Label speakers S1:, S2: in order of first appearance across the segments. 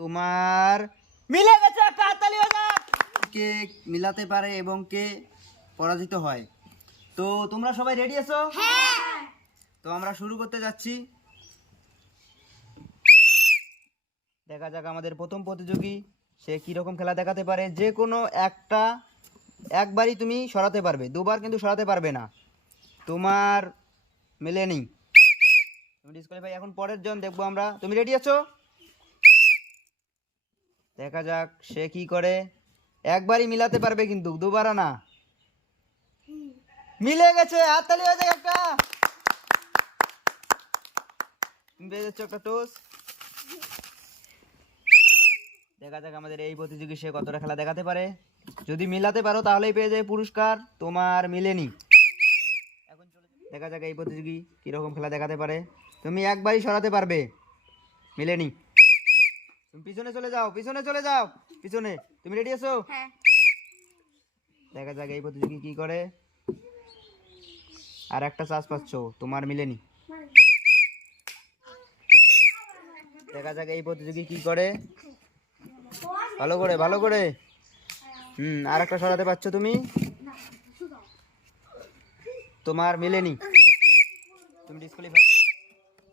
S1: তোমার মিলে গেছে হাততালি
S2: কে মিলাতে পারে এবং কে পরাজিত হয়? তো তোমরা সবাই রেডি আছো? তো আমরা শুরু করতে যাচ্ছি। দেখা যাক আমাদের প্রথম প্রতিযোগী সে কি রকম খেলা দেখাতে পারে। যে কোনো একটা একবারই তুমি সরাতে পারবে। দুবার কিন্তু সরাতে পারবে না। তোমার মেলেনি তুমি ডিসকালিফাই এখন পরের জন দেখব আমরা। তুমি রেডি আছো? দেখা যাক সে কি করে। একবারই মিলাতে পারবে কিন্তু, দুবার না মিলে গেছে, হাততালি হয়ে যাক একটা। পেয়ে একটা টোস। দেখা যাক আমাদের এই প্রতিযোগী সে কতটা খেলা দেখাতে পারে। যদি মিলাতে পারো তাহলেই পেয়ে যায় পুরস্কার, তোমার মিলেনি। এখন দেখা যাক এই প্রতিযোগী কীরকম খেলা দেখাতে পারে। তুমি একবারই সরাতে পারবে। মিলেনি। তুমি পিছনে চলে যাও পিছনে চলে যাও পিছনে। তুমি রেডি আছো?
S3: হ্যাঁ।
S2: দেখা যাক এই প্রতিযোগী কি করে। আর একটা চান্স পাচ্ছ তোমার মিলেনি। দেখা যাক এই প্রতিযোগী কি করে। ভালো করে ভালো করে। হুম আর একটা সরাতে পারছ তুমি? তোমার মিলেনি। তুমি ডিসকোয়ালিফাই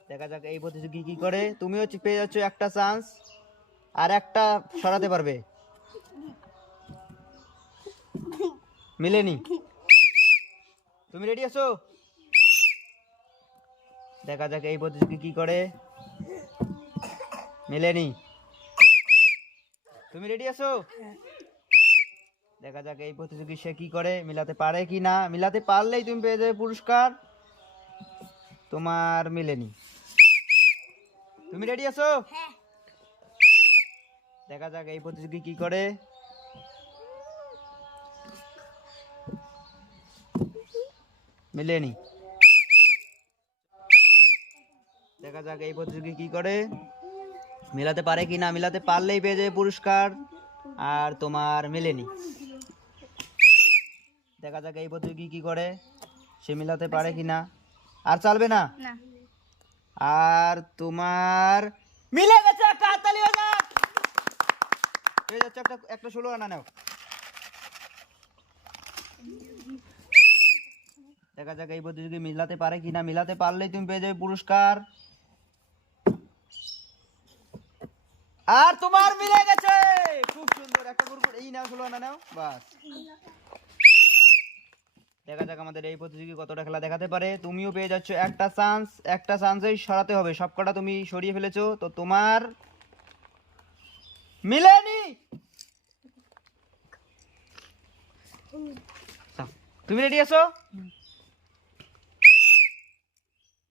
S2: দেখা যাক এই প্রতিযোগী কি করে। তুমিও পেয়ে যাচ্ছ একটা চান্স আর একটা সরাতে পারবে। মিলেনি। তুমি রেডি আছো? দেখা যাক এই প্রতিযোগী কি করে। মিলেনি। তুমি রেডি আছো? দেখা যাক এই প্রতিযোগী সে কি করে, মিলাতে পারে কি না। মিলাতে পারলেই তুমি পেয়ে যাবে পুরস্কার। তোমার মিলেনি। তুমি রেডি আছো?
S3: হ্যাঁ।
S2: দেখা যাক এই প্রতিযোগী কি করে। মিলেনি দেখা যাক এই প্রতিযোগী কি করে। মিলাতে পারে কি না মিলাতে পারলেই পেয়ে যাবে পুরস্কার। আর তোমার মেলেনি দেখা যাক এই প্রতিযোগী কি করে। সে মিলাতে পারে কি না। আর চালবে না।
S3: না।
S2: আর তোমার
S1: মিলে গেছে একটা হাততালি হয়ে যাক।
S2: পেয়ে যাচ্ছে একটা একটা ষোলো আনা নাও। দেখা যাক, এই প্রতিযোগী মিলাতে পারে কিনা। মিলাতে পারলেই তুমি পেয়ে যাবে পুরস্কার।
S1: আর তোমার মিলে গেছে!
S2: খুব সুন্দর, একটা কুরকুর এই নাও, ষোলো আনা নাও, বাস। দেখা যাক আমাদের এই প্রতিযোগী কতটা খেলা দেখাতে পারে। তুমিও পেয়ে যাচ্ছ একটা চান্স একটা চান্সেই সরাতে হবে। সবকটা তুমি সরিয়ে ফেলেছো। তো তোমার
S1: মিলেনি?
S2: তুমি রেডি আছো?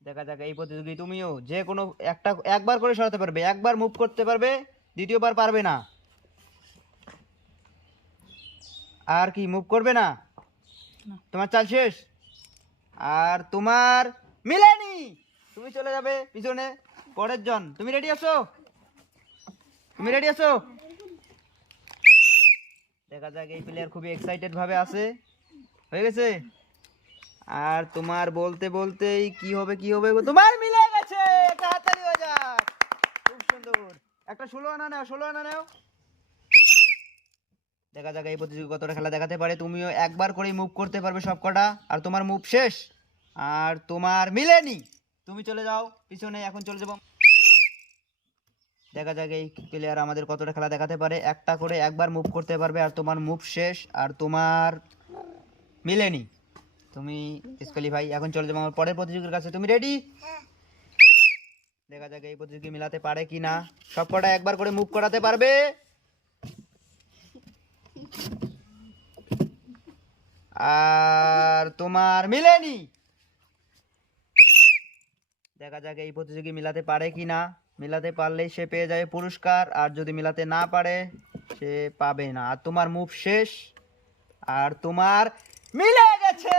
S2: দেখা যাক এই প্রতিযোগী তুমিও যে কোনো একটা একবার করে সরাতে পারবে একবার মুভ করতে পারবে দ্বিতীয়বার পারবে না। আর কি মুভ করবে না? তোমার চাল শেষ? আর তোমার মিলেনি? তুমি চলে যাবে পিছনে পরের জন তুমি রেডি আছো? তুমি রেডি আছো? দেখা যাক, এই প্লেয়ার খুবই এক্সাইটেড ভাবে আছে। হয়ে গেছে? আর তোমার বলতে বলতেই কি হবে কি হবে তোমার মিলে গেছে! একটা হয়ে যাক। খুব সুন্দর। একটা ষোলো আনা নাও, ষোলো আনা নাও। দেখা যাক, এই প্রতিযোগী কতটা খেলা দেখাতে পারে। তুমিও একবার করেই মুভ করতে পারবে সব কটা আর তোমার মুভ শেষ। আর তোমার মিলেনি। তুমি চলে যাও। পিছনে, এখন চলে যাব। দেখা যাক এই প্লেয়ার আমাদের কতটা খেলা দেখাতে পারে। একটা করে একবার মুভ করতে পারবে আর তোমার মুভ শেষ আর তোমার মিলেনি। তুমি ডিসকালিফাই এখন চলে যাব আমার পরের প্রতিযোগীর কাছে। তুমি রেডি দেখা যাক এই প্রতিযোগী মিলাতে পারে কি না সব কটা একবার করে মুভ করাতে পারবে। আর তোমার মিলেনি। দেখা যাক এই প্রতিযোগী মিলাতে পারে কি না মিলাতে পারলেই সে পেয়ে যাবে পুরস্কার, আর যদি মিলাতে না পারে, সে পাবে না। আর তোমার মুভ শেষ, আর তোমার
S1: মিলে গেছে!